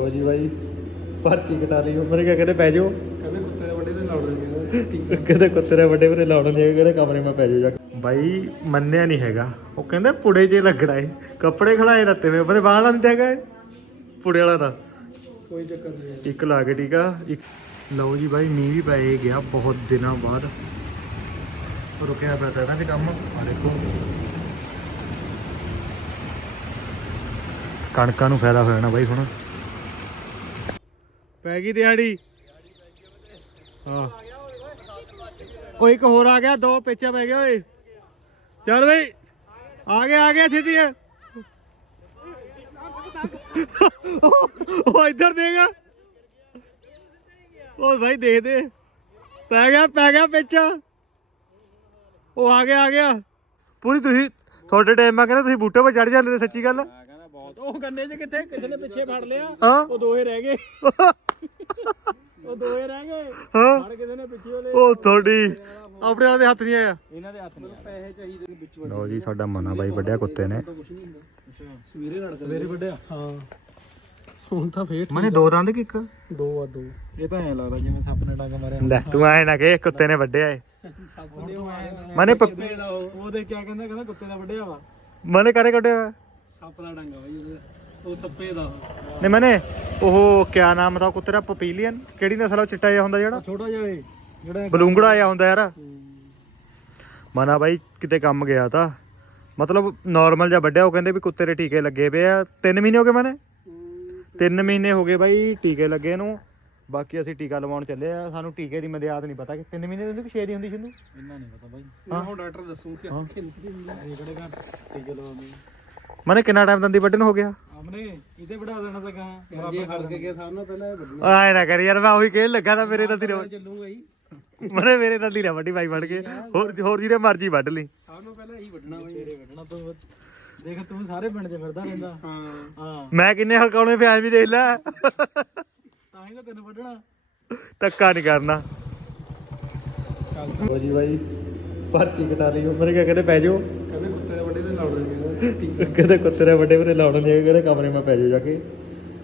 ਹੋ ਜੀ ਬਾਈ ਪਰਚੀ ਕਟਾ ਲਈ। ਉਮਰ ਕਿਆ ਕਹਿੰਦੇ ਪੈ ਜਾਓ। ਕਹਿੰਦੇ ਕੁੱਤੇ ਦੇ ਵੱਡੇ ਤੇ ਲਾਉਣ ਕਹਿੰਦੇ ਕੁੱਤੇ ਦੇ ਵੱਡੇ ਵੱਡੇ ਲਾਉਣ ਨਹੀਂ ਕਹਿੰਦੇ ਕਮਰੇ ਮੈਂ ਪੈ ਜਾਓ ਜਾ। ਬਾਈ ਮੰਨਿਆ ਨਹੀਂ ਹੈਗਾ। ਉਹ ਕਹਿੰਦੇ ਪੁੜੇ 'ਚ ਲੱਗਣਾ ਏ। ਕੱਪੜੇ ਖਲਾਏ ਰੱਤੇ ਵੇ ਉਹਦੇ ਬਾਹਰ ਨਹੀਂ ਹੈਗਾ। ਪੁੜੇ ਵਾਲਾ ਦਾ ਕੋਈ ਚੱਕਰ ਨਹੀਂ ਇੱਕ ਲਾ ਕੇ ਠੀਕ ਆ ਇੱਕ ਲਓ ਜੀ ਬਾਈ ਮੀਂਹ ਵੀ ਪੈ ਗਿਆ ਬਹੁਤ ਦਿਨਾਂ ਬਾਅਦ। ਰੁਕਿਆ ਪਿਆ ਤਾਂ ਦੇ ਕੰਮ। ਆ ਦੇਖੋ। ਕਣਕਾਂ ਨੂੰ ਫਾਇਦਾ ਹੋ ਜਾਣਾ ਬਾਈ ਹੁਣ। ਪੈ ਗਈ ਦਿਹਾੜੀ। ਹਾਂ। ਓਏ ਇੱਕ ਹੋਰ ਆ ਗਿਆ ਦੋ ਪੇਚਾ ਪੈ ਗਿਆ ਓਏ। ਚੱਲ ਬਈ। ਆ ਗਿਆ ਆ ਗਿਆ ਛੇਤੀ ਉਹ ਇੱਧਰ ਦੇਗਾ ਉਹ ਭਾਈ ਦੇਖ ਦੇ। ਪੈ ਗਿਆ ਪੈ ਗਿਆ ਪੇਚਾ ਉਹ ਆ ਗਿਆ ਆ ਗਿਆ। ਪੂਰੀ ਤੁਸੀਂ ਤੁਹਾਡੇ ਟਾਈਮ ਮੈਂ ਕਹਿੰਦਾ ਤੁਸੀਂ ਬੂਟੇ 'ਤੇ ਚੜ ਜਾਂਦੇ ਸੱਚੀ ਗੱਲ। ਉਹ ਗੰਨੇ 'ਚ ਕਿੱਥੇ ਕਿਸੇ ਨੇ ਪਿੱਛੇ ਫੜ ਲਿਆ। ਉਹ ਦੋਏ ਰਹਿ ਗਏ। ਉਹ ਦੋਏ ਰਹਿ ਗਏ। ਹਾਂ। ਫੜ ਕਿਸੇ ਨੇ ਪਿੱਛੇ ਵਾਲੇ। ਉਹ ਤੁਹਾਡੀ। ਆਪਣੇ ਵਾਲੇ ਦੇ ਹੱਥ ਨਹੀਂ ਆਇਆ ਇਹਨਾਂ ਦੇ ਹੱਥ ਨਹੀਂ ਪੈਸੇ ਚਾਹੀਦੇ ਨੇ ਵਿੱਚ ਲਓ ਜੀ ਸਾਡਾ ਮਨਾ ਬਾਈ ਵੱਡਿਆ ਕੁੱਤੇ ਨੇ। ਸਵੇਰੇ ਲੜਦੇ ਸਵੇਰੇ ਵੱਡਿਆ? ਹਾਂ। ਹੁਣ ਤਾਂ ਫੇਰ ਮਨੇ ਦੋ ਦੰਦ ਕਿ ਇੱਕ? ਦੋ ਆ ਦੋ। ਇਹ ਤਾਂ ਐ ਲੱਗਦਾ ਜਿਵੇਂ ਸੱਪ ਨੇ ਡੰਗ ਮਾਰਿਆ। ਲੈ ਤੂੰ ਆਏ ਨਾ ਕਿ ਕੁੱਤੇ ਨੇ ਵੱਡਿਆ ਏ ਸੱਪ ਨੇ ਮਾਰਿਆ। ਮਨੇ ਉਹਦੇ ਕੀ ਕਹਿੰਦਾ? ਕਹਿੰਦਾ ਕੁੱਤੇ ਦਾ ਵੱਡਿਆ ਵਾ। ਮਨੇ ਕਰੇ ਕੱਢਿਆ ਸੱਪ ਦਾ ਡੰਗ ਆ ਬਈ ਉਹਦੇ। ਉਹ ਸੱਪੇ ਦਾ। ਨਹੀਂ ਮਨੇ ਉਹ ਕਿਆ ਨਾਮ ਦਾ ਕੁੱਤੇ ਦਾ? ਪਪੀਲੀਅਨ? ਕਿਹੜੀ ਨਸਲ ਆ? ਉਹ ਚਿੱਟਾ ਜਿਹਾ ਹੁੰਦਾ ਜਿਹੜਾ? ਛੋਟਾ ਜਿਹਾ ਇਹ ਜਿਹੜਾ ਬਲੂੰਗੜਾ ਆਇਆ ਹੁੰਦਾ ਯਾਰ। ਮਨਾ ਬਾਈ ਕਿਤੇ ਕੰਮ ਗਿਆ ਤਾਂ। ਮਤਲਬ ਨਾਰਮਲ ਜਿਹਾ ਵੱਡਿਆ ਉਹ ਕਹਿੰਦੇ ਵੀ ਕੁੱਤੇ ਦੇ ਟੀਕੇ ਲੱਗੇ ਪਏ ਆ। 3 ਮਹੀਨੇ ਹੋ ਗਏ ਮਨੇ? 3 ਮਹੀਨੇ ਹੋ ਗਏ ਬਾਈ ਟੀਕੇ ਲੱਗੇ ਨੂੰ। ਬਾਕੀ ਅਸੀਂ ਟੀਕਾ ਲਵਾਉਣ ਚੱਲੇ ਆ। ਸਾਨੂੰ ਟੀਕੇ ਦੀ ਮਿਆਦ ਨਹੀਂ ਪਤਾ ਕਿ 3 ਮਹੀਨੇ ਦੀ ਹੁੰਦੀ ਕਿ 6 ਦੀ ਹੁੰਦੀ ਸਿੰਧੂ ਇੰਨਾ ਨਹੀਂ ਪਤਾ ਬਾਈ। ਹਾਂ। ਹੁਣ ਡਾਕਟਰ ਦੱਸੂ ਕਿ ਕਿੰਨੀ ਹੁੰਦੀ ਇਹ ਕਿਹੜੇ ਘਰ ਟੀਕੇ ਲਵਾਉਂਦੇ ਮਨੇ ਕਿੰਨਾ ਟਾਈਮ ਦੰਦੀ ਵੱਢਣ ਹੋ ਗਿਆ? ਆਮਨੇ ਇਹਦੇ ਵੜਾ ਦੇਣਾ ਤਾਂ ਕਹਾਂ ਜੇ ਹੜ ਕੇ ਗਿਆ ਸਭ ਪਹਿਲਾਂ ਇਹ ਵੱਢਣਾ ਆਏ ਨਾ ਕਰ ਯਾਰ ਮੈਂ ਉਹੀ ਕਹਿਣ ਲੱਗਾ ਤਾਂ ਮੇਰੇ ਦੰਦੀ ਨਾ ਚੱਲੂਗਾ ਹੀ ਮਨੇ ਮੇਰੇ ਦੰਦੀ ਨਾ ਵੱਡੀ ਬਾਈ ਵੱਢ ਕੇ। ਹੋਰ ਹੋਰ ਜਿਹਦੇ ਮਰਜ਼ੀ ਵੱਢ ਲਈ। ਸਭ ਨੂੰ ਪਹਿਲਾਂ ਇਹੀ ਵੱਢਣਾ ਬਾਈ ਤੇਰੇ ਵੱਢਣਾ ਤੂੰ ਦੇਖ ਤੂੰ ਸਾਰੇ ਪਿੰਡ 'ਚ ਫਿਰਦਾ ਰਹਿੰਦਾ। ਹਾਂ। ਹਾਂ। ਮੈਂ ਕਿੰਨੇ ਹਲਕਾਉਣੇ ਪਿਆ ਵੀ ਦੇਖ ਲੈ। ਤਾਂ ਹੀ ਤਾਂ ਤੈਨੂੰ ਵੱਢਣਾ। ਧੱਕਾ ਨਹੀਂ ਕਰਨਾ। ਚੱਲ। ਹੋ ਜੀ ਬਾਈ ਪਰਚੀ ਕਟਾ ਲਈ ਉਮਰ ਕਿਆ ਕਹਿੰਦੇ ਪੈ ਜਾਓ। ਕਹਿੰਦੇ ਕੁੱਤੇ ਦੇ ਵੱਡੇ ਤੇ ਲਾਉਣ ਲੱਗੇ ਕਹਿੰਦੇ ਕੁੱਤੇ ਦੇ ਵੱਡੇ ਵੱਡੇ ਲਾਉਣ ਨਹੀਂ ਕਹਿੰਦੇ ਕਮਰੇ ਮੈਂ ਪੈ ਜਾਓ ਜਾ ਕੇ।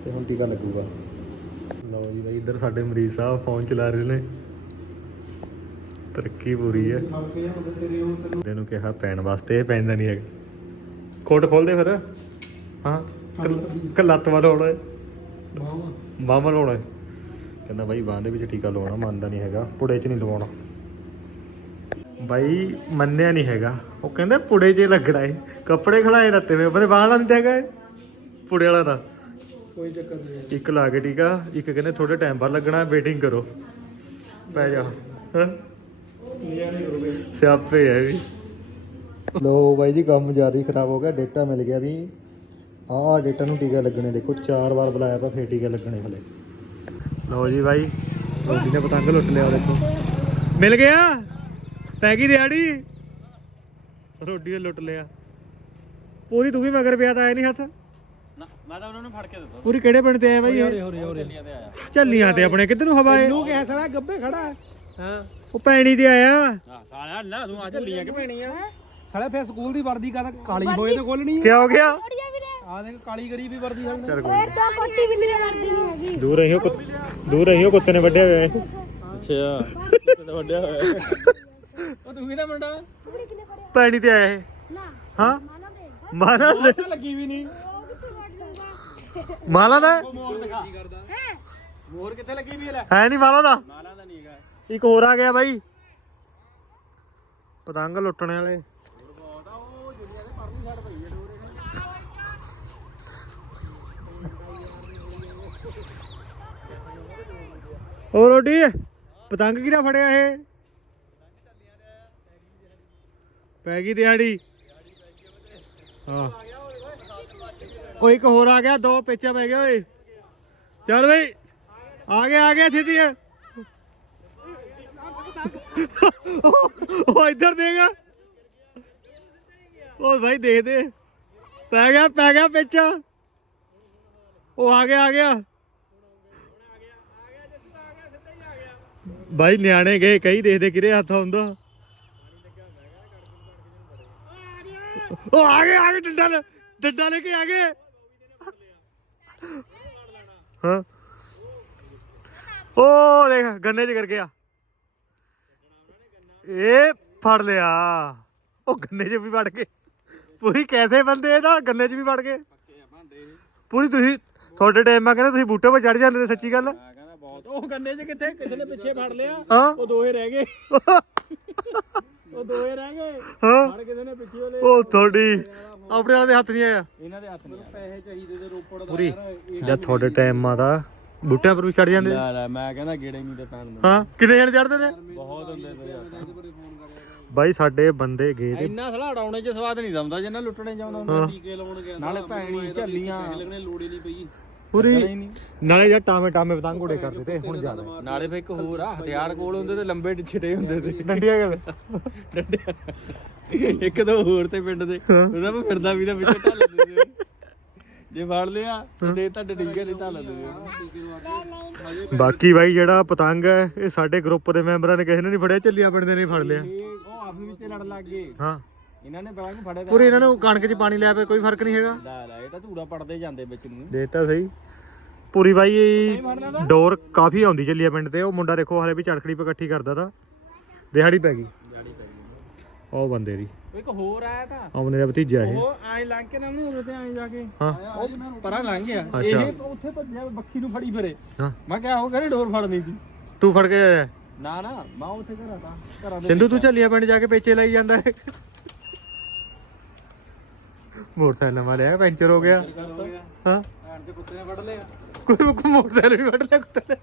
ਤੇ ਹੁਣ ਟੀਕਾ ਲੱਗੂਗਾ? ਲਓ ਜੀ ਬਾਈ ਇੱਧਰ ਸਾਡੇ ਮਰੀਜ਼ ਸਾਹਿਬ ਫੋਨ ਚਲਾ ਰਹੇ ਨੇ। ਤਰੱਕੀ ਪੂਰੀ ਹੈ। ਤੈਨੂੰ ਕਿਹਾ ਪੈਣ ਵਾਸਤੇ ਇਹ ਪੈਂਦਾ ਨਹੀਂ ਹੈਗਾ। ਕੋਟ ਖੋਲ ਦੇ ਫਿਰ। ਹਾਂ ਕ- ਕ ਲੱਤ ਵੱਲ ਹੋਣਾ ਹੈ। ਬਾਹਾਂ ਵੱਲ ਹੋਣਾ ਹੈ। ਕਹਿੰਦਾ ਬਾਈ ਬਾਹਾਂ ਦੇ ਵਿੱਚ ਟੀਕਾ ਲਵਾਉਣਾ ਮੰਨਦਾ ਨਹੀਂ ਹੈਗਾ। ਪੁੜੇ 'ਚ ਨਹੀਂ ਲਵਾਉਣਾ। ਬਾਈ ਮੰਨਿਆ ਨਹੀਂ ਹੈਗਾ। ਉਹ ਕਹਿੰਦੇ ਪੁੜੇ 'ਚ ਲੱਗਣਾ ਏ ਕੱਪੜੇ ਖਲਾਏ ਰੱਤੇ ਵੇ ਉਹਦੇ ਬਾਹਾਂ ਨਹੀਂ ਹੈਗਾ। ਪੁੜੇ ਵਾਲਾ ਦਾ। ਕੋਈ ਚੱਕਰ ਨਹੀਂ ਇੱਕ ਲਾ ਕੇ ਟੀਕਾ ਇੱਕ ਕਹਿੰਦੇ ਥੋੜੇ ਟਾਈਮ ਬਾਅਦ ਲੱਗਣਾ ਵੇਟਿੰਗ ਕਰੋ। ਪੈ ਜਾ। ਹਾਂ? ਸਿਆਪੇ ਹੈ ਵੀ। ਲੋ ਬਾਈ ਜੀ ਕੰਮ ਜ਼ਿਆਦਾ ਖਰਾਬ ਹੋ ਗਿਆ ਡੇਟਾ ਮਿਲ ਗਿਆ ਵੀ। ਆਹ ਡੇਟਾ ਨੂੰ ਟੀਕਾ ਲੱਗਣੇ ਦੇਖੋ ਚਾਰ ਵਾਰ ਬੁਲਾਇਆ ਪਾ ਫੇਰ ਟੀਕਾ ਲੱਗਣੇ ਹਲੇ। ਲਓ ਜੀ ਬਾਈ ਨੇ ਪਤੰਗ ਲੁੱਟ ਲਿਆ ਦੇਖੋ। ਮਿਲ ਗਿਆ? ਪੈ ਗਈ ਦਿਹਾੜੀ। ਰੋਟੀ ਨੇ ਲੁੱਟ ਲਿਆ। ਪੂਰੀ ਤੂੰ ਵੀ ਮਗਰ ਪਿਆ ਤਾਂ ਆਇਆ ਨਹੀਂ ਹੱਥ। ਨਾ ਮੈਂ ਤਾਂ ਉਹਨਾਂ ਨੂੰ ਫੜ ਕੇ ਦਿੱਤਾ। ਪੂਰੀ ਕਿਹੜੇ ਪਿੰਡ ਤੇ ਆਇਆ ਬਾਈ? ਇਹ? ਹੋਰੇ ਹੋਰੇ। ਹੋਰੇ ਤੇ ਆਇਆ। ਝੱਲੀਆਂ ਤੇ ਆਪਣੇ ਕਿੱਧਰ ਨੂੰ ਹਵਾ ਏ ਤੂੰ ਕਿਹਾ ਸਾਲਾ ਗੱਬੇ ਖੜਾ ਹੈ। ਹਾਂ। ਉਹ ਪੈਣੀ ਤੇ ਆਇਆ। ਸਾਲਾ ਨਾ ਤੂੰ ਆ ਝੱਲੀਆਂ ਕਿ ਪੈਣੀਆਂ? ਸਾਲਾ ਫੇਰ ਸਕੂਲ ਦੀ ਵਰਦੀ ਕਾ ਕਾਲੀ ਹੋਏ ਤੇ ਖੋਲਣੀ ਕੀ ਹੋ ਗਿਆ? ਆ ਦੇਖ ਕਾਲੀ ਗਰੀ ਵੀ ਵਰਦੀ ਹਨ ਚੱਲ ਕੋਈ ਤਾਂ ਪੱਟੀ ਵੀ ਮੇਰੇ ਵਰਦੀ ਨਹੀਂ ਹੈਗੀ। ਦੂਰ ਰਹੀਓ ਕੁੱਤ- ਦੂਰ ਰਹੀਓ ਕੁੱਤੇ ਨੇ ਵੱਢਿਆ ਹੋਇਆ ਅੱਛਾ ਤੇ ਵੱਡਿਆ ਹੋਇਆ। ਉਹ ਤੂੰ ਵੀ ਤਾਂ ਮੁੰਡਾ ਪੂਰੀ ਕਿਨੇ ਫੜਿਆ ਪੈਣੀ ਤੇ ਆਇਆ ਇਹ। ਨਾ। ਹਾਂ? ਦੇ ਮਾਲਾ ਦੇ ਤਾਂ ਲੱਗੀ ਵੀ ਨਹੀਂ। ਉਹ ਕਿੱਥੇ ਫੜ ਲੂੰਗਾ ਮਾਲਾ ਦਾ? ਮੋਰ ਦਿਖਾ। ਕਰਦਾ ਹੈ। ਮੋਰ ਕਿੱਥੇ ਲੱਗੀ ਵੀ ਲੈ? ਹੈ ਨਹੀਂ ਮਾਲਾ ਦਾ? ਮਾਲਾ ਦਾ ਨਹੀਂ ਹੈਗਾ। ਇੱਕ ਹੋਰ ਆ ਗਿਆ ਬਾਈ। ਪਤੰਗ ਲੁੱਟਣੇ ਵਾਲੇ। ਹੋਰ ਰੋਡੀ ਪਤੰਗ ਕਿਹੜਾ ਫੜਿਆ ਇਹ? ਪੈ ਗਈ ਦਿਹਾੜੀ। ਹਾਂ। ਉਹ ਇੱਕ ਹੋਰ ਆ ਗਿਆ, ਦੋ ਪੇਚਾ ਪੈ ਗਿਆ ਓਏ। ਚੱਲ ਬਈ, ਆ ਗਿਆ ਆ ਗਿਆ ਛੇਤੀ। ਉਹ ਇੱਧਰ ਦੇਗਾ ਉਹ ਭਾਈ ਦੇਖ ਦੇ। ਪੈ ਗਿਆ ਪੈ ਗਿਆ ਵਿੱਚ ਉਹ ਆ ਗਿਆ ਆ ਗਿਆ। ਭਾਈ ਨਿਆਣੇ ਗਏ ਕਈ ਦੇਖਦੇ ਕਿਹਦੇ ਹੱਥ ਹੁੰਦਾ ਉਹ ਆ ਗਏ ਆ ਗਏ ਡੰਡਾ ਲੈ- ਡੰਡਾ ਲੈ ਕੇ ਆ ਗਏ। ਹਾਂ। ਉਹ ਦੇਖ ਗੰਨੇ 'ਚ ਕਰ ਗਿਆ। ਇਹ ਫੜ ਲਿਆ। ਉਹ ਗੰਨੇ 'ਚ ਵੀ ਵੜ ਗਏ। ਪੂਰੀ ਕੈਸੇ ਬੰਦੇ ਇਹਦਾ? ਗੰਨੇ 'ਚ ਵੀ ਵੜ ਗਏ। ਪੂਰੀ ਤੁਸੀਂ ਤੁਹਾਡੇ ਟਾਈਮ ਮੈਂ ਕਹਿੰਦਾ ਤੁਸੀਂ ਬੂਟੇ 'ਤੇ ਚੜ ਜਾਂਦੇ ਤੇ ਸੱਚੀ ਗੱਲ। ਬਹੁਤ ਉਹ ਗੰਨੇ 'ਚ ਕਿੱਥੇ? ਕਿਸੇ ਨੇ ਪਿੱਛੇ ਫੜ ਲਿਆ? ਹਾਂ। ਉਹ ਦੋਏ ਰਹਿ ਗਏ। ਉਹ ਦੋਏ ਰਹਿ ਗਏ। ਹਾਂ। ਫੜ ਕਿਸੇ ਨੇ ਪਿੱਛੇ ਉਹਲੇ ਉਹ ਤੁਹਾਡੀ ਆਪਣੇ ਵਾਲੇ ਦੇ ਹੱਥ ਨਹੀਂ ਆਇਆ। ਇਹਨਾਂ ਦੇ ਹੱਥ ਨਹੀਂ ਪੈਸੇ ਚਾਹੀਦੇ ਤੇ ਰੋਪੜ ਦਾ ਪੂਰੀ। ਜਦ ਤੁਹਾਡੇ ਟਾਈਮ ਆ ਤਾਂ ਬੂਟਿਆਂ ਪਰ ਵੀ ਚੜ ਜਾਂਦੇ। ਲੈ ਲੈ ਮੈਂ ਕਹਿੰਦਾ ਗੇੜੇ ਨਹੀਂ ਤੇ ਪੈਣ ਹਾਂ ਕਿੰਨੇ ਜਣ ਚੜਦੇ ਤੇ? ਬਹੁਤ ਹੁੰਦੇ ਤੇ ਬਾਈ ਸਾਡੇ ਬੰਦੇ ਗਏ ਤੇ ਇੰਨਾ ਸਲਾ ਉਡਾਉਣੇ 'ਚ ਸਵਾਦ ਨਹੀਂ ਦਮਦਾ ਜਿੰਨਾ ਲੁੱਟਣੇ ਜਾਉਂਦਾ ਹੁੰਦਾ। ਟੀਕੇ ਲਾਉਣ ਗਿਆ ਨਾਲੇ ਭੈਣੀ ਝੱਲੀਆਂ। ਲੱਗਣੇ ਲੋੜ ਨਹੀਂ ਪਈ। ਪੂਰੀ ਨਾਲੇ ਜਾਂ ਟਾਵੇਂ ਟਾਵੇਂ ਪਤੰਗ ਉਡੇ ਕਰਦੇ ਤੇ ਹੁਣ ਜ਼ਿਆਦਾ। ਨਾਲੇ ਫੇ ਇੱਕ ਹੋਰ ਆ ਹਥਿਆਰ ਕੋਲ ਹੁੰਦੇ ਤੇ ਲੰਬੇ ਛਿਟੇ ਹੁੰਦੇ ਤੇ। ਡੰਡੀਆਂ ਗੱਲ ਇੱਕ ਦੋ ਹੋਰ ਤੇ ਪਿੰਡ ਦੇ। ਉਹਦਾ ਮੈਂ ਫਿਰਦਾ ਵੀ ਤਾਂ ਵਿੱਚ ਢੱਲ ਦਿੰਦੇ ਜੇ ਫੜ ਲਿਆ ਤੇ ਤਾਂ ਡਿੱਗੇ ਤੇ ਢੱਲ ਦਿੰਦੇ ਬਾਕੀ ਬਾਈ ਜਿਹੜਾ ਪਤੰਗ ਹੈ ਇਹ ਸਾਡੇ ਗਰੁੱਪ ਦੇ ਮੈਂਬਰਾਂ ਨੇ ਕਿਸੇ ਨੇ ਨਹੀਂ ਫੜਿਆ ਚੱਲੀਆਂ ਪਿੰਡ ਦੇ ਨੇ ਫੜ ਲਿਆ। ਉਹ ਆਪਸ ਵਿੱਚ ਲੜ ਲੱਗ ਗਏ। ਹਾਂ। ਇਹਨਾਂ ਨੇ ਬੜਾ ਫੜੇ ਤਾਂ ਪੂਰੀ ਇਹਨਾਂ ਨੂੰ ਕਣਕ 'ਚ ਪਾਣੀ ਲਿਆ ਪਿਆ ਕੋਈ ਫ਼ਰਕ ਨਹੀਂ ਹੈਗਾ। ਲੈ ਲੈ ਇਹ ਤਾਂ ਧੂੜਾ ਪੜਦੇ ਜਾਂਦੇ ਵਿੱਚ ਨੂੰ। ਦੇਤਾ ਸਹੀ। ਪੂਰੀ ਬਾਈ ਡੋਰ ਕਾਫੀ ਆਉਂਦੀ ਚੱਲੀਆ ਪਿੰਡ ਤੇ। ਉਹ ਮੁੰਡਾ ਦੇਖੋ ਹਾਲੇ ਵੀ ਚੜਖੜੀ ਪੇ ਇਕੱਠੀ ਕਰਦਾ ਤਾ। ਦਿਹਾੜੀ ਪੈ ਗਈ। ਉਹ ਬੰਦੇ ਦੀ। ਇੱਕ ਹੋਰ ਆਇਆ ਤਾਂ। ਆਮਨੇ ਦਾ ਭਤੀਜਾ ਇਹ। ਉਹ ਐ ਲੰਘ ਕੇ ਨਾ ਨਹੀਂ ਉਰੇ ਤੇ ਐ ਜਾ ਕੇ। ਹਾਂ। ਉਹ ਪਰਾਂ ਲੰਘ ਗਿਆ। ਅੱਛਾ। ਇਹ ਉੱਥੇ ਭੱਜਿਆ ਬੱਖੀ ਨੂੰ ਫੜੀ ਫਿਰੇ। ਹਾਂ। ਮੈਂ ਕਿਹਾ ਉਹ ਕਰੇ ਡੋਰ ਫੜਨੀ ਸੀ? ਤੂੰ ਫੜ ਕੇ ਨਾ ਨਾ ਮੈਂ ਉੱਥੇ ਘਰਾਂ ਤਾਂ ਘਰਾਂ ਦੇ ਸਿੰਧੂ ਤੂੰ ਚੱਲੀਆ ਪਿੰਡ ਜਾ ਕੇ ਪੇਚੇ ਲਾਈ ਜਾਂਦਾ। ਹੈ ਮੋਟਰਸਾਈਕਲ ਨਵਾਂ ਲਿਆ ਪੈਂਚਰ ਹੋ ਗਿਆ। ਹਾਂ। ਭੈਣ ਦੇ ਕੁੱਤੇ ਨੇ ਫੜ ਲਿਆ ਕੋਈ ਕੋਈ ਮੋਟਰਸਾਈਕਲ ਵੀ ਫੜ ਲਿਆ ਕੁੱਤੇ ਨੇ।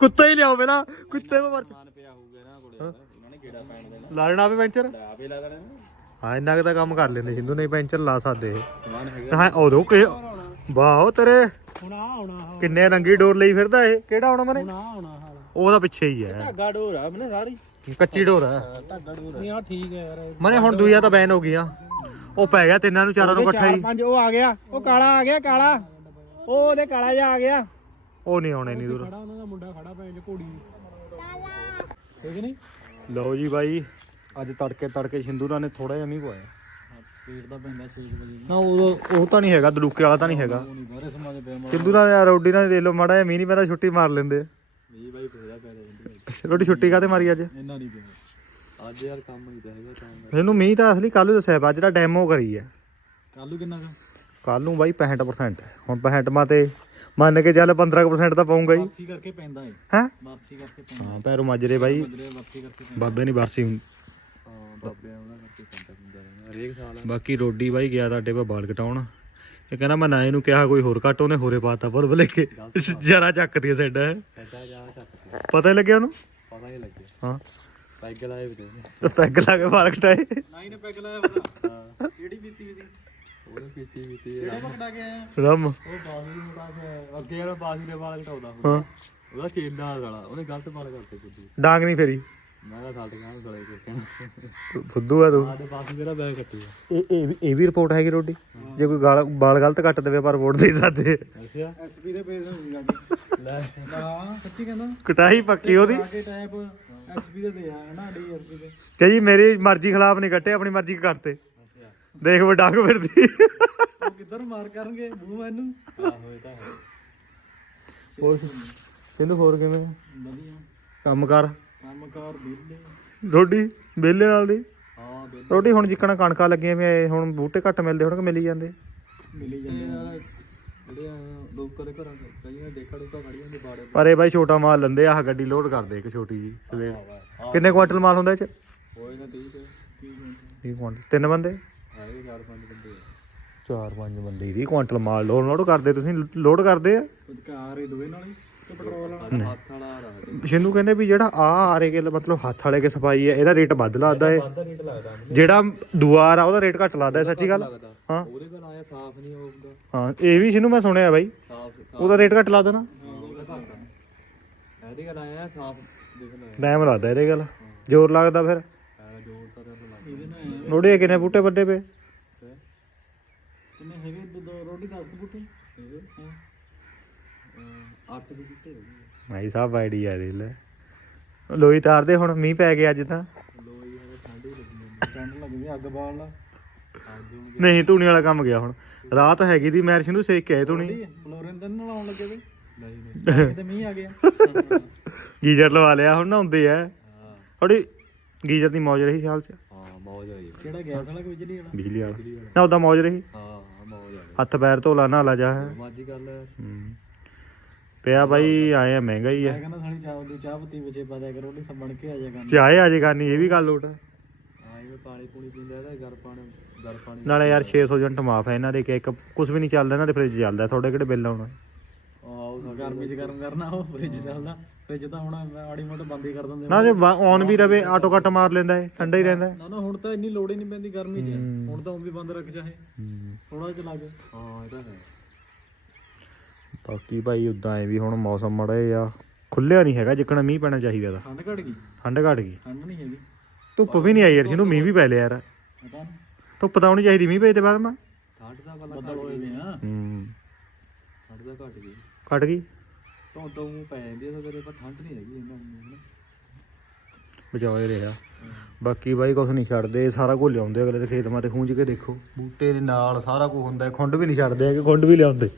ਕੁੱਤਾ ਹੀ ਲਿਆਓ ਪਹਿਲਾਂ ਕੁੱਤੇ ਮਰ ਸਮਾਨ ਪਿਆ ਹੋਊਗਾ ਇਹਨਾਂ ਕੋਲੇ ਇਹਨਾਂ ਨੇ ਗੇੜਾ ਪੈਣ ਦੇਣਾ? ਲਾਣਾ ਵੀ ਪੈਂਚਰ? ਲੈ ਆਪੇ ਲਾ ਦੇਣਾ। ਹਾਂ ਇੰਨਾ ਕੁ ਤਾਂ ਕੰਮ ਕਰ ਲੈਂਦੇ ਸਿੰਧੂ ਨਹੀਂ ਪੈਂਚਰ ਲਾ ਸਕਦੇ ਇਹ। ਹਾਂ ਉਦੋਂ ਕਿ ਵਾਹ ਤੇਰੇ ਹੁਣ ਆ ਆਉਣਾ ਕਿੰਨੇ ਰੰਗੀ ਡੋਰ ਲਈ ਫਿਰਦਾ ਇਹ? ਕਿਹੜਾ ਆਉਣਾ ਮਨੇ? ਹੁਣ ਆ ਆਉਣਾ ਹਾਲ। ਉਹਦਾ ਪਿੱਛੇ ਹੀ ਹੈ ਧਾਗਾ ਡੋਰ ਆ ਮਨੇ ਸਾਰੀ। ਕੱਚੀ ਡੋਰ ਹੈ ਧਾਗਾ ਡੋਰ ਨਹੀਂ ਆ ਠੀਕ ਹੈ ਯਾਰ। ਮਨੇ ਹੁਣ ਦੂਜਾ ਤਾਂ ਬੈਨ ਹੋ ਗਈਆਂ। ਉਹ ਪੈ ਗਿਆ ਤਿੰਨਾਂ ਨੂੰ ਚਾਰਾਂ ਨੂੰ ਇਕੱਠਾ ਹੀ। ਪੰਜ ਉਹ ਆ ਗਿਆ। ਉਹ ਕਾਲਾ ਆ ਗਿਆ ਕਾਲਾ। ਉਹ ਉਹਦੇ ਕਾਲਾ ਜਿਹਾ ਆ ਗਿਆ। ਉਹ ਨਹੀਂ ਆਉਣੇ ਨਹੀਂ ਦੂਰ। ਖੜਾ ਉਹਨਾਂ ਦਾ ਮੁੰਡਾ ਖੜਾ ਪੈਣ ਚ ਘੋੜੀ। ਠੀਕ ਨਹੀਂ ਲਓ ਜੀ ਬਾਈ ਅੱਜ ਤੜਕੇ ਤੜਕੇ ਸਿੰਧੂਰਾ ਨੇ ਥੋੜਾ ਜਿਹਾ ਮੀਂਹ ਪਵਾਇਆ। ਸਪੀਡ ਦਾ ਪੈਂਦਾ 6 ਵਜੇ ਨਾ ਉਹ ਉਹ ਤਾਂ ਨਹੀਂ ਹੈਗਾ ਦਲੂਕੇ ਵਾਲਾ ਤਾਂ ਨਹੀਂ ਹੈਗਾ। ਨਹੀਂ ਸਿੰਧੂਰਾ ਨੇ ਰੋਡੀ ਨਾਲ ਦੇ ਲੋ ਮਾੜਾ ਜਿਹਾ ਮੀਂਹ ਨਹੀਂ ਪੈਂਦਾ ਛੁੱਟੀ ਮਾਰ ਲੈਂਦੇ ਵੀ ਬਾਈ ਪੁੱਛਦਾ ਪੈ ਰੋਡੀ ਛੁੱਟੀ ਕਾਤੇ ਮਾਰੀ ਅੱਜ? ਇੰਨਾ ਨਹੀਂ ਪਿਆ। ਅੱਜ ਯਾਰ ਕੰਮ ਨਹੀਂ ਤਾਂ ਹੈਗਾ ਤਾਂ ਇਹਨੂੰ ਮੀਂਹ ਤਾਂ ਅਸਲੀ ਕੱਲ ਦੱਸਿਆ ਵਾ ਜਿਹੜਾ ਡੈਮੋ ਕਰੀ ਹੈ ਕੱਲੂ ਕਿੰਨਾ ਕਾ? ਕੱਲ ਨੂੰ ਬਾਈ 65% ਹੈ ਹੁਣ 65 ਮਾ ਤੇ ਮੰਨ ਕੇ ਚੱਲ 15% ਤਾਂ ਪਾਉਂਗਾ ਹੀ। ਵਾਪਸੀ ਕਰਕੇ ਪੈਂਦਾ ਏ। ਹੈ? ਵਾਪਸੀ ਕਰਕੇ ਪੈਂਦਾ ਹਾਂ ਪੈਰੋਂ ਮਾਜਰੇ ਬਾਈ। ਜਿਹੜੇ ਵਾਪਸੀ ਕਰਕੇ ਪੈਂਦਾ ਬਾਬੇ ਨਹੀਂ ਵਰਸੀ ਹੁਣ ਹਾਂ ਬਾਬੇ ਉਹਨਾਂ ਕਰਕੇ ਪੈਂਦਾ ਹੁੰਦਾ ਰਹਿੰਦਾ ਹਰੇਕ ਸਾਲ। ਬਾਕੀ ਰੋਡੀ ਬਾਈ ਗਿਆ ਤੁਹਾਡੇ ਪਾ ਬਾਲ ਕਟਾਉਣ। ਇਹ ਕਹਿੰਦਾ ਮੈਂ ਨਾ ਇਹਨੂੰ ਕਿਹਾ ਕੋਈ ਹੋਰ ਕੱਟ ਉਹਨੇ ਹੋਰੇ ਪਾਤਾ ਬੁਲ ਬਲੇ ਕੇ। ਜਰਾ ਚੱਕਦੀ ਸਾਡਾ। ਪਤਾ ਹੀ ਲੱਗਿਆ ਉਹਨੂੰ? ਪਤਾ ਹੀ ਲੱਗਿਆ। ਹਾਂ। ਪੈਗ ਲਾਏ ਵੀ ਤੇ ਤੇ ਪੈਗ ਲਾ ਕੇ ਬਾਲ ਕਟਾਏ। ਨਹੀਂ ਨੇ ਪੈਗ ਲਾਇਆ ਪਤਾ ਹਾਂ। ਕਿਹੜੀ ਪੀਤੀ ਵੀ ਉਹਨੇ ਪੀਤੀ ਪੀਤੀ ਕਿਹੜਾ ਪਕੜਾ ਕੇ ਆਇਆ ਰਮ। ਉਹ ਬਾਹੀ ਨੂੰ ਕਾ ਕੇ ਅੱਗੇ ਯਾਰ ਬਾਹੀ ਦੇ ਵਾਲ ਘਟਾਉਂਦਾ ਹਾਂ। ਉਹਦਾ ਚੇਲਾ ਵਾਲਾ ਉਹਨੇ ਗਲਤ ਵਾਲ ਕਰਤੇ ਕੁੱਤੀ ਡਾਂਗ ਨਹੀਂ ਫੇਰੀ। ਮੈਂ ਤਾਂ ਸਾਡੇ ਨਾਲ ਗਲੇ ਕੇ ਫੁੱਦੂ ਆ ਤੂੰ। ਸਾਡੇ ਬਾਹੀ ਮੇਰਾ ਬੈਗ ਕੱਟੂਗਾ ਇਹ ਇਹ ਵੀ ਇਹ ਵੀ ਰਿਪੋਰਟ ਹੈਗੀ ਰੋਡੀ ਜੇ ਕੋਈ ਗਾਲ ਬਾਲ ਗਲਤ ਕੱਟ ਦੇਵੇ ਪਰ ਰਿਪੋਰਟ ਦੇ ਸਕਦੇ ਅੱਛਾ। ਐਸਪੀ ਦੇ ਪੇਜ ਹੋਊਗਾ ਲੈ। ਨਾ ਸੱਚੀ ਕਹਿੰਦਾ। ਕਟਾਈ ਪੱਕੀ ਉਹਦੀ। ਆ ਕੇ ਟੈਪ ਐਸਪੀ ਦੇ ਦੇ ਆ ਨਾ ਡੀਐਸਪੀ ਦੇ। ਕਹੇ ਜੀ ਮੇਰੀ ਮਰਜ਼ੀ ਖਿਲਾਫ ਨਹੀਂ ਕੱਟੇ ਆਪਣੀ ਮਰਜ਼ੀ ਕੱਟਤੇ ਦੇਖ ਉਹ ਡਾਂਗ ਫਿਰਦੀ। ਉਹ ਕਿੱਧਰ ਮਾਰ ਕਰਨਗੇ ਮੂੰਹ ਮੈਨੂੰ ਆਹੋ ਇਹ ਤਾਂ ਹੈ। ਹੋਰ ਸਿੰਧੂ ਹੋਰ ਕਿਵੇਂ? ਵਧੀਆ। ਕੰਮ ਕਰ? ਕੰਮਕਾਰ ਬਿੱਲੇ ਰੋਡੀ ਵਿਹਲੇ ਨਾਲ ਦੀ? ਹਾਂ ਬਿੱਲੇ ਰੋਟੀ ਹੁਣ ਜਿੱਕਣਾ ਕਣਕਾਂ ਲੱਗੀਆਂ ਵੀ ਹੁਣ ਬੂਟੇ ਘੱਟ ਮਿਲਦੇ ਹੁਣ ਕਿ ਮਿਲੀ ਜਾਂਦੇ? ਮਿਲੀ ਜਾਂਦੇ ਯਾਰ ਜਿਹੜੇ ਲੋਕਾਂ ਦੇ ਘਰਾਂ ਕਈਆਂ ਦੇਖਾ ਡੁੱਕਾ ਖੜੀਆਂ ਨੇ ਬਾੜੇ ਪਰ ਬਾਈ ਛੋਟਾ ਮਾਲ ਲੰਦੇ ਆਹ ਗੱਡੀ ਲੋਡ ਕਰਦੇ ਇੱਕ ਛੋਟੀ ਜੀ ਸਵੇਰ। ਕਿੰਨੇ ਕੁਆਂਟਲ ਮਾਲ ਹੁੰਦਾ ਇਹ ਚ? ਹੋਏ ਨਾ 30 ਤੇ 30 20 ਕੁਆਂਟਲ। ਤਿੰਨ ਬੰਦੇ? ਚਾਰ ਪੰਜ ਬੰਦੇ ਚਾਰ ਪੰਜ ਬੰਦੇ 20 ਕੁਆਂਟਲ ਮਾਲ ਲੋਡ ਲੋਡ ਕਰਦੇ ਤੁਸੀਂ ਲੋਡ ਕਰਦੇ ਆ? ਕਾਰ ਹੀ ਦੋਵੇਂ ਨਾਲ ਹੀ ਤੇ ਪੈਟਰੋਲ ਵਾਲਾ ਹੱਥ ਵਾਲਾ ਆ ਰਹਾ ਸ਼ਿੰਦੂ ਕਹਿੰਦੇ ਵੀ ਜਿਹੜਾ ਆ ਆਰੇ ਕੇ ਮਤਲਬ ਹੱਥ ਵਾਲੇ ਕੇ ਸਫ਼ਾਈ ਹੈ ਇਹਦਾ ਰੇਟ ਵੱਧ ਲੱਗਦਾ ਹੈ। ਜਿਹੜਾ ਦੁਆਰ ਆ ਉਹਦਾ ਰੇਟ ਘੱਟ ਲੱਗਦਾ ਹੈ ਸੱਚੀ ਗੱਲ? ਹਾਂ। ਉਹਦੇ ਕੋਲ ਆਇਆ ਸਾਫ਼ ਨਹੀਂ ਹੋਊਗਾ ਹਾਂ ਇਹ ਵੀ ਸ਼ਿੰਦੂ ਮੈਂ ਸੁਣਿਆ ਬਾਈ। ਸਾਫ਼ ਉਹਦਾ ਰੇਟ ਘੱਟ ਘੱਟ ਆ। ਇਹਦੇ ਕੋਲ ਆਇਆ ਸਾਫ਼ ਦੇਖ ਲੈ ਟਾਈਮ ਲੱਗਦਾ ਇਹਦੇ ਗੱਲ ਜ਼ੋਰ ਲੱਗਦਾ ਫਿਰ। ਆ ਜੋ ਸਾਰਿਆਂ ਤੋਂ ਲੱਗ ਇਹਦੇ ਨਾਲ ਰੋੜੇ ਕਿੰਨੇ ਬੂਟੇ ਵੱਡੇ ਪਏ? ਕਿੰਨੇ ਹੈਗੇ? ਦੋ ਦੋ ਰੋਟੀ 10 ਬੁੱਟੇ। ਹੈਗੇ? ਹਾਂ। 8 ਦੇ ਬੁੱਟੇ ਹੈਗੇ। ਭਾਈ ਸਾਹਿਬ ਆਈਡੀਆ ਦੇ ਲੈ। ਲੋਈ ਤਾਰਦੇ ਹੁਣ ਮੀਂਹ ਪੈ ਗਿਆ ਅੱਜ ਤਾਂ। ਲੋਈ ਹੈ ਠੰਡੀ ਲੱਗੀ ਠੰਡ ਲੱਗਦੀ ਅੱਗ ਬਾਲ ਲਾ ਨਹੀਂ ਧੂਣੀ ਵਾਲਾ ਕੰਮ ਗਿਆ ਹੁਣ। ਰਾਤ ਹੈਗੀ ਦੀ ਮੈਰਿਜ ਨੂੰ ਸੇਕ ਕੇ ਆਏ ਧੂਣੀ। ਫਲੋਰਨ ਤਾਂ ਨੀ ਨਾਲ ਆਉਣ ਲੱਗੇ ਵੇ ਨਹੀਂ ਤੇ ਮੀਂਹ ਆ ਗਿਆ। ਗੀਜ਼ਰ ਲਵਾ ਲਿਆ ਹੁਣ ਨਹਾਉਂਦੇ ਆ। ਥੋੜੀ ਗੀਜ਼ਰ ਦੀ ਮੌਜ ਰਹੀ ਸਾਲ ਚ? ਹਾਂ ਮੌਜ ਆਈ ਕਿਹੜਾ ਗੈਸ ਵਾਲਾ ਕਿ ਬਿਜਲੀ ਵਾਲਾ? ਬਿਜਲੀ ਵਾਲਾ। ਨਾ ਉਹਦਾ ਮੌਜ ਰਹੀ? ਹਾਂ ਮੌਜ ਆ ਹੱਥ ਪੈਰ ਧੋਲਾ ਨਹਾਲਾ ਜਾ। ਹੈ ਮਾਜੀ ਗੱਲ ਹੂੰ। ਪਿਆ ਬਾਈ ਆਏ ਆ ਮਹਿੰਗਾ ਹੀ ਮੈਂ ਹੈ ਕਹਿੰਦਾ ਸਾਡੀ ਚਾਹ ਦੀ ਚਾਹ ਪੱਤੀ ਵਿੱਚੇ ਪਾ ਦਿਆ ਕਰੋ ਨਹੀਂ ਸਭ ਬਣ ਕੇ ਆ ਜਾਏਗਾ ਚਾਹੇ ਆ ਜੇ ਕਰਨੀ ਇਹ ਵੀ ਗੱਲ ਉਟ ਹਾਂ ਇਹ ਪਾਣੀ ਪੂਣੀ ਪੀਂਦਾ ਇਹਦਾ ਗਰ ਪਾਣੀ ਗਰ ਪਾਣੀ। ਨਾਲੇ ਯਾਰ 600 ਯੂਨਿਟ ਮਾਫ ਹੈ ਇਹਨਾਂ ਦੇ ਕਿ ਇੱਕ ਕੁਝ ਵੀ ਨਹੀਂ ਚੱਲਦਾ ਇਹਨਾਂ ਦੇ ਫ੍ਰਿਜ ਚੱਲਦਾ ਤੁਹਾਡੇ ਕਿਹੜੇ ਬਿੱਲ ਆਉਣਾ ਆਹ ਗਰਮੀ 'ਚ ਗਰਮ ਕਰਨਾ ਉਹ ਫ੍ਰਿਜ ਚੱਲਦਾ। ਫ੍ਰਿਜ ਤਾਂ ਹੁਣ ਆੜੀ ਮੋਟ ਬੰਦ ਹੀ ਕਰ ਦਿੰਦੇ ਨਾ। ਜੇ ਔਨ ਵੀ ਰਵੇ ਆਟੋ ਕੱਟ ਮਾਰ ਲੈਂਦਾ ਹੈ ਠੰਡਾ ਹੀ ਰਹਿੰਦਾ। ਨਾ ਨਾ ਹੁਣ ਤਾਂ ਇੰਨੀ ਲੋੜ ਹੀ ਨਹੀਂ ਪੈਂਦੀ ਗਰਮੀ 'ਚ। ਹੁਣ ਤਾਂ ਉਹ ਵੀ ਬੰਦ ਰੱਖ ਚਾਹੇ। ਥੋੜਾ ਜਿਹਾ ਲੱਗ ਹਾਂ ਇਹ ਤਾਂ ਹੈ। ਬਾਕੀ ਭਾਈ ਉਦਾਂ ਐ ਵੀ ਹੁਣ ਮੌਸਮ ਮੜੇ ਆ ਖੁੱਲਿਆ ਨਹੀਂ ਹੈਗਾ ਜਿੱਕਣਾ ਮੀਂਹ ਪੈਣਾ ਚਾਹੀਦਾ ਦਾ ਠੰਡ ਘਟ ਗਈ? ਠੰਡ ਘਟ ਗਈ। ਠੰਡ ਨਹੀਂ ਹੈਗੀ। ਧੁੱਪ ਵੀ ਨਹੀਂ ਆਈ ਯਾਰ ਜਿਹਨੂੰ ਮੀਂਹ ਵੀ ਪੈ ਲਿਆ ਯਾਰ। ਪਤਾ ਨਹੀਂ ਧੁੱਪ ਤਾਂ ਆਉਣੀ ਚਾਹੀਦੀ ਮੀਂਹ ਪਏ ਤੇ ਬਾਅਦ ਮਾ। ਠੰਡ ਦਾ ਬਲਾ ਬੱਦਲ ਹੋਏ ਵੇ ਆ। ਹੂੰ। ਠੰਡ ਦਾ ਘਟ ਗਈ। ਘਟ ਗਈ? ਤੋਂ ਤੋਂ ਮੂੰਹ ਪੈ ਜਾਂਦੀ ਆ ਤਾਂ ਕਦੇ ਪਰ ਠੰਡ ਨਹੀਂ ਹੈਗੀ ਇਹਨਾਂ ਨੂੰ ਬਚਾਏ ਰਿਹਾ। ਬਾਕੀ ਬਾਈ ਕੁਛ ਨਹੀਂ ਛੱਡਦੇ ਸਾਰਾ ਕੁਝ ਲਿਆਉਂਦੇ ਅਗਲੇ ਦੇ ਖੇਤ ਮਾ ਤੇ ਖੂੰਜ ਕੇ ਦੇਖੋ। ਬੂਟੇ ਦੇ ਨਾਲ ਸਾਰਾ ਕੁਝ ਹੁੰਦਾ ਹੈ, ਖੁੰਡ ਵੀ ਨਹੀਂ ਛੱਡਦੇ ਹੈਗੇ ਖੁੰਡ ਵੀ ਲਿਆਉਂਦੇ।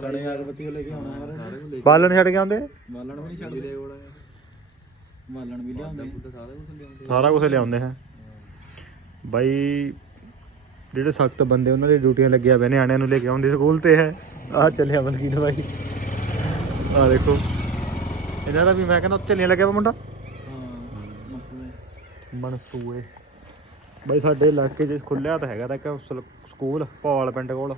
ਸਾਡੇ ਅਗਰਬੱਤੀ ਲੈ ਕੇ ਆਉਣਾ ਯਾਰ ਬਾਲਣ ਛੱਡ ਕੇ ਆਉਂਦੇ? ਬਾਲਣ ਵੀ ਨਹੀਂ ਛੱਡਦੇ। ਬਾਲਣ ਵੀ ਲਿਆਉਂਦੇ। ਸਾਰਾ ਕੁਝ ਲਿਆਉਂਦੇ। ਸਾਰਾ ਕੁਝ ਲਿਆਉਂਦੇ ਹੈ। ਬਾਈ ਜਿਹੜੇ ਸਖਤ ਬੰਦੇ ਉਹਨਾਂ ਦੀ ਡਿਊਟੀਆਂ ਲੱਗਿਆ ਪਏ ਨਿਆਣਿਆਂ ਨੂੰ ਲੈ ਕੇ ਆਉਂਦੇ ਸਕੂਲ ਤੇ ਹੈ। ਆ ਚੱਲਿਆ ਮਲਕੀਤ ਬਾਈ ਆ ਦੇਖੋ। ਇਹਨਾਂ ਦਾ ਵੀ ਮੈਂ ਕਹਿੰਦਾ ਉੱਥੇ ਚੱਲਿਆ ਲੱਗਿਆ ਵਾ ਮੁੰਡਾ। ਮਨਸੂਏ। ਬਾਈ ਸਾਡੇ ਇਲਾਕੇ 'ਚ ਖੁੱਲਿਆ ਤਾਂ ਹੈਗਾ ਤਾਂ ਇੱਕ ਸਕੂਲ ਪੌਲ ਪਿੰਡ ਕੋਲ।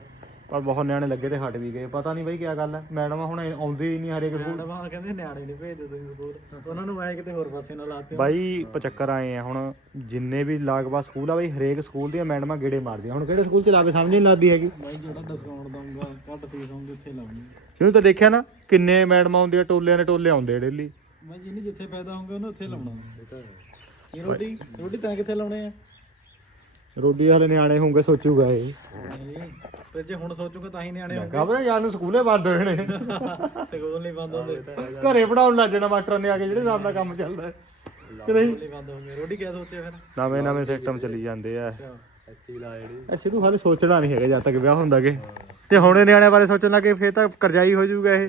ਪਰ ਬਹੁਤ ਨਿਆਣੇ ਲੱਗੇ ਤੇ ਹਟ ਵੀ ਗਏ। ਪਤਾ ਨਹੀਂ ਬਾਈ ਕੀ ਗੱਲ ਹੈ ਮੈਡਮ ਹੁਣ ਆਉਂਦੇ ਹੀ ਨਹੀਂ ਹਰੇਕ ਸਕੂਲ। ਮੈਡਮ ਕਹਿੰਦੇ ਨਿਆਣੇ ਨਹੀਂ ਭੇਜਦੇ ਤੁਸੀਂ ਸਕੂਲ। ਉਹਨਾਂ ਨੂੰ ਆਏ ਕਿਤੇ ਹੋਰ ਪਾਸੇ ਨਾਲ ਲਾਤੇ ਬਾਈ ਪਚੱਕਰ ਆਏ ਆ ਹੁਣ। ਜਿੰਨੇ ਵੀ ਲਾਗਵਾ ਸਕੂਲ ਆ ਬਾਈ ਹਰੇਕ ਸਕੂਲ ਦੀਆਂ ਮੈਡਮਾਂ ਗੇੜੇ ਮਾਰਦੀਆਂ। ਹੁਣ ਕਿਹੜੇ ਸਕੂਲ 'ਚ ਲਾਗੇ ਸਮਝ ਨਹੀਂ ਲੱਗਦੀ ਹੈਗੀ। ਬਾਈ ਜਿਹੜਾ ਡਿਸਕਾਊਂਟ ਦਊਂਗਾ ਘੱਟ ਫੀਸ ਹੋਊਗੀ ਉੱਥੇ ਲਾਉਣੀ ਜਿਹਨੂੰ ਤਾਂ ਦੇਖਿਆ ਨਾ ਕਿੰਨੇ ਮੈਡਮਾਂ ਆਉਂਦੀਆਂ ਟੋਲਿਆਂ ਦੇ ਟੋਲੇ ਆਉਂਦੇ ਡੇਲੀ ਮੈਂ ਜਿਹਨੇ ਜਿੱਥੇ ਫਾਇਦਾ ਹੋਊਗਾ ਉਹਨੇ ਉੱਥੇ ਲਾਉਣਾ। ਇਹ ਰੋਟੀ ਰੋਟੀ ਤਾਂ ਕਿੱਥੇ ਲਾਉਣੇ ਆ? ਰੋਡੀ ਵਾਲੇ ਨਿਆਣੇ ਹੋਣਗੇ ਸੋਚੂਗਾ ਇਹ। ਤੇ ਜੇ ਹੁਣ ਸੋਚੂਗਾ ਤਾਂ ਹੀ ਨਿਆਣੇ ਹੋਣਗੇ। ਖਬਰ ਯਾਰ ਨੂੰ ਸਕੂਲੇ ਬੰਦ ਹੋਏ ਨੇ। ਸਕੂਲ ਨਹੀਂ ਬੰਦ ਹੁੰਦੇ। ਘਰੇ ਪੜਾਉਣ ਲੱਗ ਜਾਣਾ ਮਾਸਟਰਾਂ ਨੇ ਆ ਕੇ ਜਿਹੜੇ ਹਿਸਾਬ ਨਾਲ ਕੰਮ ਚੱਲਦਾ ਹੈ। ਕਿ ਨਹੀਂ? ਨਹੀਂ ਬੰਦ ਹੋਣਗੇ। ਰੋਟੀ ਕਿਆ ਸੋਚਿਆ ਫਿਰ? ਨਵੇਂ ਨਵੇਂ ਸਿਸਟਮ ਚੱਲੀ ਜਾਂਦੇ ਆ। ਅੱਛੀ। ਲਾ ਜਿਹੜੀ ਸ਼ੁਰੂ ਹਾਲੇ ਸੋਚਣਾ ਨਹੀਂ ਹੈਗਾ ਜਦ ਤੱਕ ਵਿਆਹ ਹੁੰਦਾ ਕਿ। ਜੇ ਹੁਣੇ ਨਿਆਣਿਆਂ ਬਾਰੇ ਸੋਚਣ ਲੱਗੇ ਫੇਰ ਤਾਂ ਕਰਜ਼ਾਈ ਹੋ ਜਾਊਗਾ ਇਹ।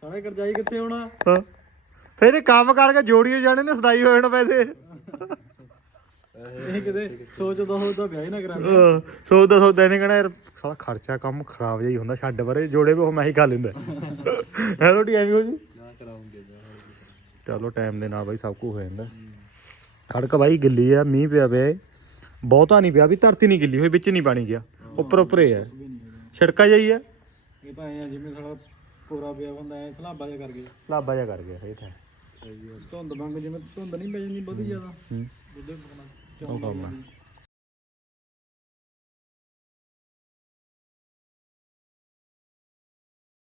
ਸਾਡਾ ਕਰਜਾਈ ਕਿੱਥੇ ਹੋਣਾ? ਹਾਂ। ਫਿਰ ਇਹ ਕੰਮ ਕਰਕੇ ਜੋੜੀਓ ਜਾਣੇ ਨੇ ਸਦਾਈ ਹੋ ਜਾਣ ਪੈਸੇ। ਇਹ ਕਿਤੇ ਸੋਚਦਾ ਸੋਚਦਾ ਵਿਆਹ ਹੀ ਨਾ ਕਰਾਂਗੇ। ਸੌਦਾ ਸੌਦਾ ਇਹਨੇ ਕਹਣਾ ਯਾਰ ਸਾਲਾ ਖਰਚਾ ਕੰਮ ਖਰਾਬ ਜਿਹਾ ਹੀ ਹੁੰਦਾ ਛੱਡ ਪਰੇ ਜੋੜੇ ਵੀ ਉਹ ਮੈਂ ਹੀ ਖਾ ਲੈਂਦਾ। ਹੈ ਰੋਟੀ ਐਵੇਂ ਹੋ ਜੀ? ਨਾ ਕਰਾਉਂਗੇ ਚਲੋ ਟਾਈਮ ਦੇ ਨਾਲ ਬਾਈ ਸਭ ਕੁਝ ਹੋ ਜਾਂਦਾ। ਖੜਕ ਬਾਈ ਗਿੱਲੀ ਆ ਮੀਂਹ ਪਿਆ ਪਿਆ। ਬਹੁਤਾ ਨਹੀਂ ਪਿਆ ਵੀ ਧਰਤੀ ਨਹੀਂ ਗਿੱਲੀ ਹੋਈ ਵਿੱਚ ਨਹੀਂ ਪਾਣੀ ਗਿਆ। ਉੱਪਰ ਉੱਪਰ ਹੀ ਹੈ ਛਿੜਕਾ ਜਾਈ ਆ। ਇਹ ਤਾਂ ਐ ਜਿਵੇਂ ਸਾਡਾ ਪੂਰਾ ਪਿਆ ਹੁੰਦਾ ਐ ਸਲਾਬਾ ਜਿਹਾ ਕਰ ਗਿਆ। ਲਾਬਾ ਜਾ ਕਰ ਗਿਆ ਇਹ ਤਾਂ ਧੁੰਦ ਵਾਂਗ ਜਿਵੇਂ ਧੁੰਦ ਨਹੀਂ ਪੈ ਜਾਂਦੀ ਬਹੁਤੀ ਜ਼ਿਆਦਾ। ਹੂੰ। ਦੁੱਧੇ ਪਕਣਾ ਉਹ ਕੰਮ ਹੈ